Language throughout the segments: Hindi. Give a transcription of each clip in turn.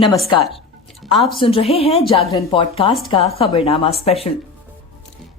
नमस्कार, आप सुन रहे हैं जागरण पॉडकास्ट का खबरनामा स्पेशल।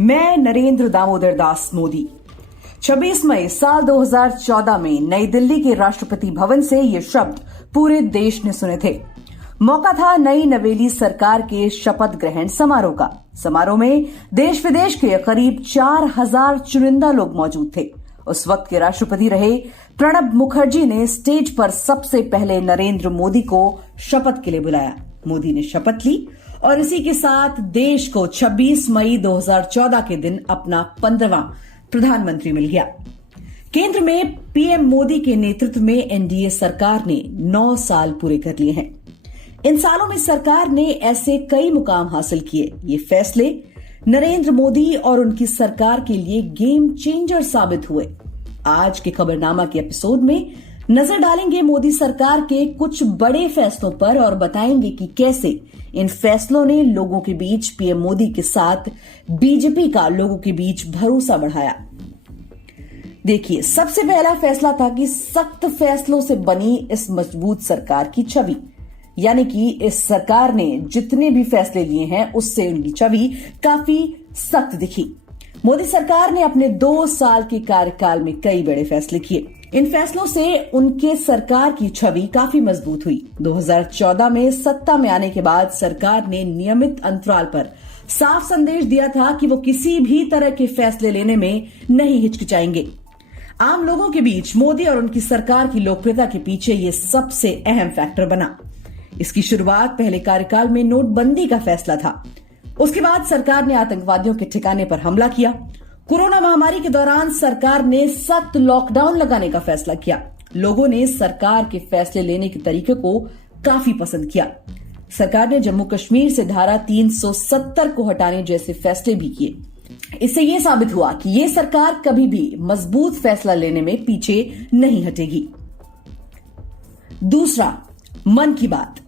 मैं नरेंद्र दामोदर दास मोदी। 26 मई साल 2014 में नई दिल्ली के राष्ट्रपति भवन से ये शब्द पूरे देश ने सुने थे। मौका था नई नवेली सरकार के शपथ ग्रहण समारोह का। समारोह में देश विदेश के करीब 4000 चुनिंदा लोग मौजूद थे। उस वक्त के राष्ट्रपति रहे प्रणब मुखर्जी ने स्टेज पर सबसे पहले नरेंद्र मोदी को शपथ के लिए बुलाया। मोदी ने शपथ ली और इसी के साथ देश को 26 मई 2014 के दिन अपना 15वां प्रधानमंत्री मिल गया। केंद्र में पीएम मोदी के नेतृत्व में एनडीए सरकार ने 9 साल पूरे कर लिए हैं। इन सालों में सरकार ने ऐसे कई मुकाम हासिल किए। ये फैसले नरेंद्र मोदी और उनकी सरकार के लिए गेम चेंजर साबित हुए। आज के खबरनामा के एपिसोड में नजर डालेंगे मोदी सरकार के कुछ बड़े फैसलों पर और बताएंगे कि कैसे इन फैसलों ने लोगों के बीच पीएम मोदी के साथ बीजेपी का लोगों के बीच भरोसा बढ़ाया। देखिए, सबसे पहला फैसला था कि सख्त फैसलों से बनी इस मजबूत सरकार की छवि, यानी कि इस सरकार ने जितने भी फैसले लिए हैं उससे उनकी छवि काफी सख्त दिखी। मोदी सरकार ने अपने 2 साल के कार्यकाल में कई बड़े फैसले किए। इन फैसलों से उनके सरकार की छवि काफी मजबूत हुई। 2014 में सत्ता में आने के बाद सरकार ने नियमित अंतराल पर साफ संदेश दिया था कि वो किसी भी तरह के फैसले लेने में नहीं हिचकिचाएंगे। आम लोगों के बीच मोदी और उनकी सरकार की लोकप्रियता के पीछे ये सबसे अहम फैक्टर बना। इसकी शुरुआत पहले कार्यकाल में नोटबंदी का फैसला था। उसके बाद सरकार ने आतंकवादियों के ठिकाने पर हमला किया। कोरोना महामारी के दौरान सरकार ने सख्त लॉकडाउन लगाने का फैसला किया। लोगों ने सरकार के फैसले लेने के तरीके को काफी पसंद किया। सरकार ने जम्मू कश्मीर से धारा 370 को हटाने जैसे फैसले भी किए। इससे यह साबित हुआ कि ये सरकार कभी भी मजबूत फैसला लेने में पीछे नहीं हटेगी। दूसरा, मन की बात।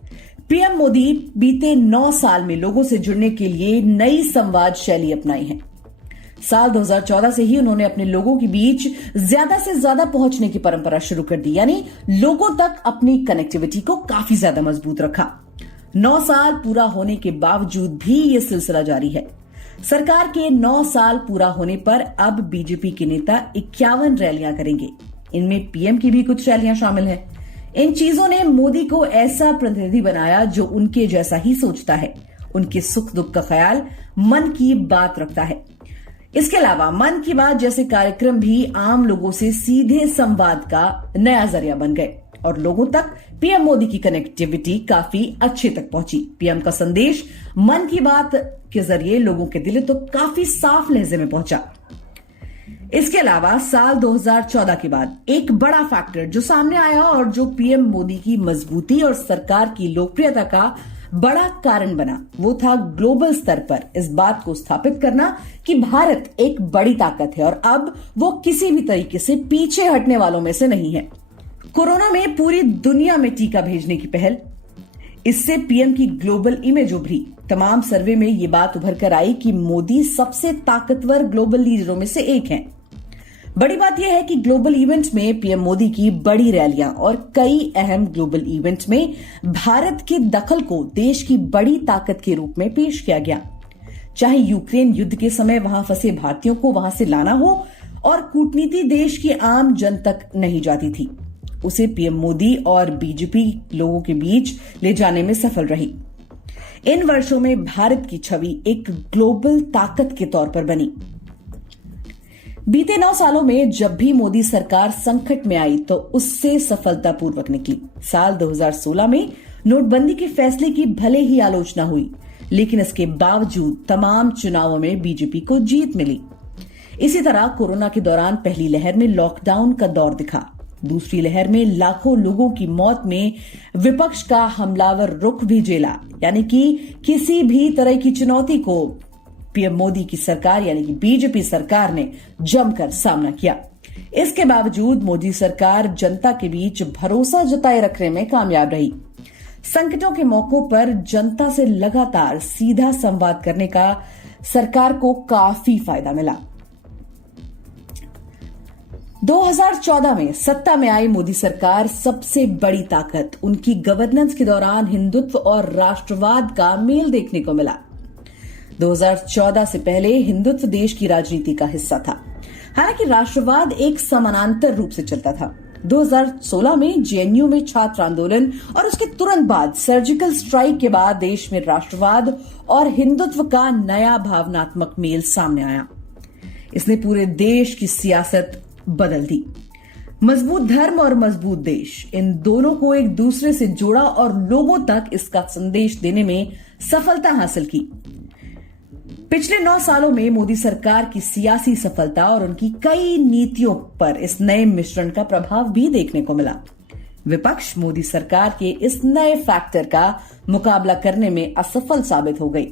पीएम मोदी बीते 9 साल में लोगों से जुड़ने के लिए नई संवाद शैली अपनाई है। साल 2014 से ही उन्होंने अपने लोगों के बीच ज्यादा से ज्यादा पहुंचने की परंपरा शुरू कर दी, यानी लोगों तक अपनी कनेक्टिविटी को काफी ज्यादा मजबूत रखा। 9 साल पूरा होने के बावजूद भी ये सिलसिला जारी है। सरकार के 9 साल पूरा होने पर अब बीजेपी के नेता 51 रैलियां करेंगे। इनमें पीएम की भी कुछ रैलियां शामिल हैं। इन चीजों ने मोदी को ऐसा प्रतिनिधि बनाया जो उनके जैसा ही सोचता है, उनके सुख दुख का ख्याल मन की बात रखता है। इसके अलावा मन की बात जैसे कार्यक्रम भी आम लोगों से सीधे संवाद का नया जरिया बन गए और लोगों तक पीएम मोदी की कनेक्टिविटी काफी अच्छे तक पहुंची। पीएम का संदेश मन की बात के जरिए लोगों के दिल तो काफी साफ लहजे में पहुंचा। इसके अलावा साल 2014 के बाद एक बड़ा फैक्टर जो सामने आया और जो पीएम मोदी की मजबूती और सरकार की लोकप्रियता का बड़ा कारण बना, वो था ग्लोबल स्तर पर इस बात को स्थापित करना कि भारत एक बड़ी ताकत है और अब वो किसी भी तरीके से पीछे हटने वालों में से नहीं है। कोरोना में पूरी दुनिया में टीका भेजने की पहल, इससे पीएम की ग्लोबल इमेज उभरी। तमाम सर्वे में ये बात उभर कर आई कि मोदी सबसे ताकतवर ग्लोबल लीडरों में से एक हैं। बड़ी बात यह है कि ग्लोबल इवेंट में पीएम मोदी की बड़ी रैलियां और कई अहम ग्लोबल इवेंट में भारत के दखल को देश की बड़ी ताकत के रूप में पेश किया गया। चाहे यूक्रेन युद्ध के समय वहां फंसे भारतीयों को वहां से लाना हो और कूटनीति देश की आम जन तक नहीं जाती थी, उसे पीएम मोदी और बीजेपी लोगों के बीच ले जाने में सफल रही। इन वर्षों में भारत की छवि एक ग्लोबल ताकत के तौर पर बनी। बीते 9 सालों में जब भी मोदी सरकार संकट में आई तो उससे सफलतापूर्वक निकली। साल 2016 में नोटबंदी के फैसले की भले ही आलोचना हुई, लेकिन इसके बावजूद तमाम चुनावों में बीजेपी को जीत मिली। इसी तरह कोरोना के दौरान पहली लहर में लॉकडाउन का दौर दिखा। दूसरी लहर में लाखों लोगों की मौत में विपक्ष का हमलावर रुख भी झेला, यानी कि किसी भी तरह की चुनौती को पीएम मोदी की सरकार यानी कि बीजेपी सरकार ने जमकर सामना किया। इसके बावजूद मोदी सरकार जनता के बीच भरोसा जताए रखने में कामयाब रही। संकटों के मौकों पर जनता से लगातार सीधा संवाद करने का सरकार को काफी फायदा मिला। 2014 में सत्ता में आई मोदी सरकार सबसे बड़ी ताकत उनकी गवर्नेंस के दौरान हिंदुत्व और राष्ट्रवाद का मेल देखने को मिला। 2014 से पहले हिंदुत्व देश की राजनीति का हिस्सा था, हालांकि राष्ट्रवाद एक समानांतर रूप से चलता था। 2016 में जेएनयू में छात्र आंदोलन और उसके तुरंत बाद सर्जिकल स्ट्राइक के बाद देश में राष्ट्रवाद और हिंदुत्व का नया भावनात्मक मेल सामने आया। इसने पूरे देश की सियासत बदल दी। मजबूत धर्म और मजबूत देश, इन दोनों को एक दूसरे से जोड़ा और लोगों तक इसका संदेश देने में सफलता हासिल की। पिछले 9 सालों में मोदी सरकार की सियासी सफलता और उनकी कई नीतियों पर इस नए मिश्रण का प्रभाव भी देखने को मिला। विपक्ष मोदी सरकार के इस नए फैक्टर का मुकाबला करने में असफल साबित हो गई।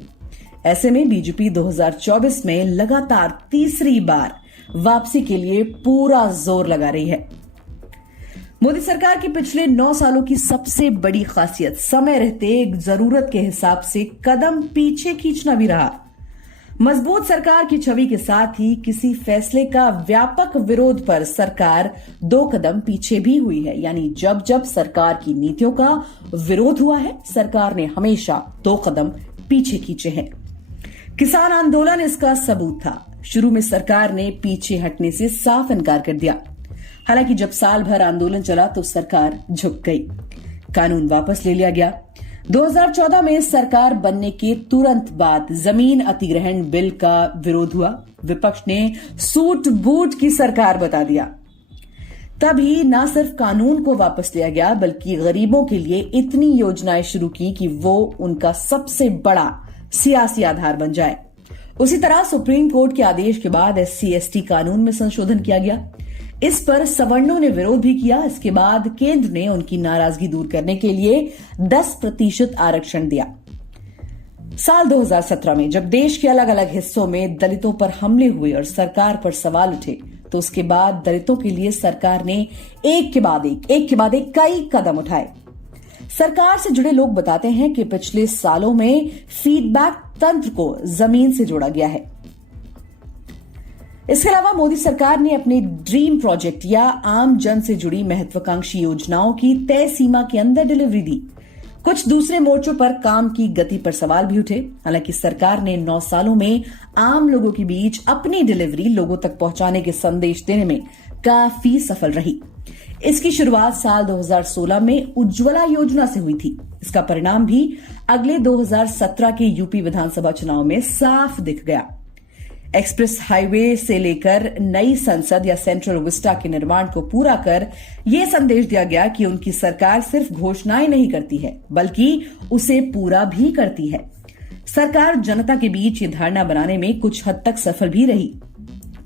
ऐसे में बीजेपी 2024 में लगातार तीसरी बार वापसी के लिए पूरा जोर लगा रही है। मोदी सरकार की पिछले 9 सालों की सबसे बड़ी खासियत समय रहते जरूरत के हिसाब से कदम पीछे खींचना भी रहा। मजबूत सरकार की छवि के साथ ही किसी फैसले का व्यापक विरोध पर सरकार 2 कदम पीछे भी हुई है। यानी जब जब सरकार की नीतियों का विरोध हुआ है, सरकार ने हमेशा 2 कदम पीछे खींचे हैं। किसान आंदोलन इसका सबूत था। शुरू में सरकार ने पीछे हटने से साफ इनकार कर दिया। हालांकि जब साल भर आंदोलन चला तो सरकार झुक गई, कानून वापस ले लिया गया। 2014 में सरकार बनने के तुरंत बाद जमीन अधिग्रहण बिल का विरोध हुआ। विपक्ष ने सूट बूट की सरकार बता दिया। तभी न सिर्फ कानून को वापस लिया गया, बल्कि गरीबों के लिए इतनी योजनाएं शुरू की कि वो उनका सबसे बड़ा सियासी आधार बन जाए। उसी तरह सुप्रीम कोर्ट के आदेश के बाद SC/ST कानून में संशोधन किया गया। इस पर सवर्णों ने विरोध भी किया। इसके बाद केंद्र ने उनकी नाराजगी दूर करने के लिए 10% आरक्षण दिया। साल 2017 में जब देश के अलग अलग हिस्सों में दलितों पर हमले हुए और सरकार पर सवाल उठे, तो उसके बाद दलितों के लिए सरकार ने एक के बाद एक कई कदम उठाए। सरकार से जुड़े लोग बताते हैं कि पिछले सालों में फीडबैक तंत्र को जमीन से जोड़ा गया है। इसके अलावा मोदी सरकार ने अपने ड्रीम प्रोजेक्ट या आम जन से जुड़ी महत्वाकांक्षी योजनाओं की तय सीमा के अंदर डिलीवरी दी। कुछ दूसरे मोर्चों पर काम की गति पर सवाल भी उठे। हालांकि सरकार ने 9 सालों में आम लोगों के बीच अपनी डिलीवरी लोगों तक पहुंचाने के संदेश देने में काफी सफल रही। इसकी शुरुआत साल 2016 में उज्ज्वला योजना से हुई थी। इसका परिणाम भी अगले 2017 के यूपी विधानसभा चुनाव में साफ दिख गया। एक्सप्रेस हाईवे से लेकर नई संसद या सेंट्रल विस्टा के निर्माण को पूरा कर यह संदेश दिया गया कि उनकी सरकार सिर्फ घोषणाएं नहीं करती है, बल्कि उसे पूरा भी करती है। सरकार जनता के बीच ये धारणा बनाने में कुछ हद तक सफल भी रही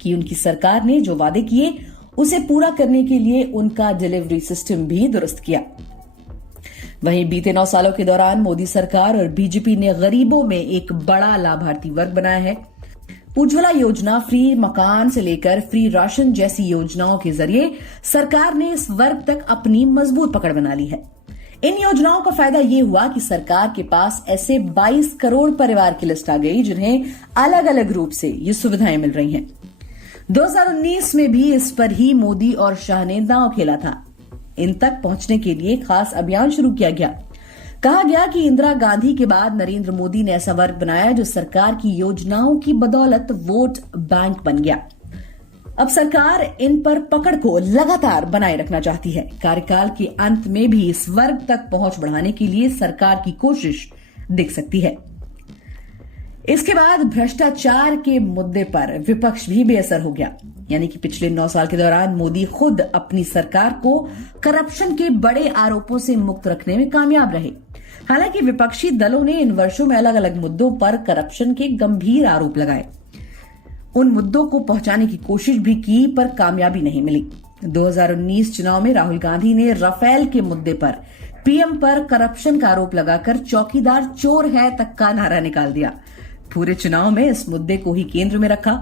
कि उनकी सरकार ने जो वादे किए उसे पूरा करने के लिए उनका डिलीवरी सिस्टम भी दुरुस्त किया। वहीं बीते 9 सालों के दौरान मोदी सरकार और बीजेपी ने गरीबों में एक बड़ा लाभार्थी वर्ग बनाया है। उज्ज्वला योजना, फ्री मकान से लेकर फ्री राशन जैसी योजनाओं के जरिए सरकार ने इस वर्ग तक अपनी मजबूत पकड़ बना ली है। इन योजनाओं का फायदा ये हुआ कि सरकार के पास ऐसे 22 करोड़ परिवार की लिस्ट आ गई जिन्हें अलग अलग रूप से ये सुविधाएं मिल रही हैं। 2019 में भी इस पर ही मोदी और शाह ने दांव खेला था। इन तक पहुंचने के लिए खास अभियान शुरू किया गया। कहा गया कि इंदिरा गांधी के बाद नरेंद्र मोदी ने ऐसा वर्ग बनाया जो सरकार की योजनाओं की बदौलत वोट बैंक बन गया। अब सरकार इन पर पकड़ को लगातार बनाए रखना चाहती है। कार्यकाल के अंत में भी इस वर्ग तक पहुंच बढ़ाने के लिए सरकार की कोशिश दिख सकती है। इसके बाद भ्रष्टाचार के मुद्दे पर विपक्ष भी बेअसर हो गया। यानी कि पिछले 9 साल के दौरान मोदी खुद अपनी सरकार को करप्शन के बड़े आरोपों से मुक्त रखने में कामयाब रहे। हालांकि विपक्षी दलों ने इन वर्षों में अलग अलग मुद्दों पर करप्शन के गंभीर आरोप लगाए। उन मुद्दों को पहुंचाने की कोशिश भी की, पर कामयाबी नहीं मिली। 2019 चुनाव में राहुल गांधी ने राफेल के मुद्दे पर पीएम पर करप्शन का आरोप लगाकर चौकीदार चोर है तक का नारा निकाल दिया। पूरे चुनाव में इस मुद्दे को ही केंद्र में रखा।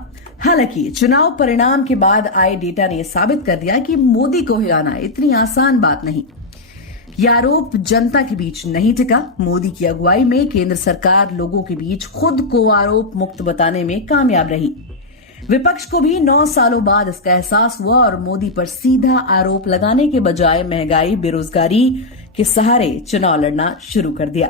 हालांकि चुनाव परिणाम के बाद आए डेटा ने साबित कर दिया कि मोदी को हिलाना इतनी आसान बात नहीं। यह आरोप जनता के बीच नहीं टिका। मोदी की अगुवाई में केंद्र सरकार लोगों के बीच खुद को आरोप मुक्त बताने में कामयाब रही। विपक्ष को भी 9 सालों बाद इसका एहसास हुआ और मोदी पर सीधा आरोप लगाने के बजाय महंगाई, बेरोजगारी के सहारे चुनाव लड़ना शुरू कर दिया।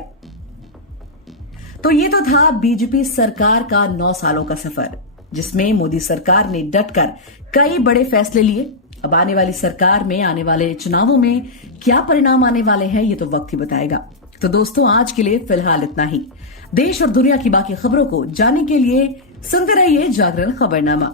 तो ये तो था बीजेपी सरकार का 9 सालों का सफर, जिसमें मोदी सरकार ने डटकर कई बड़े फैसले लिए। अब आने वाली सरकार में, आने वाले चुनावों में क्या परिणाम आने वाले हैं, ये तो वक्त ही बताएगा। तो दोस्तों, आज के लिए फिलहाल इतना ही। देश और दुनिया की बाकी खबरों को जानने के लिए सुनते रहिए जागरण खबरनामा।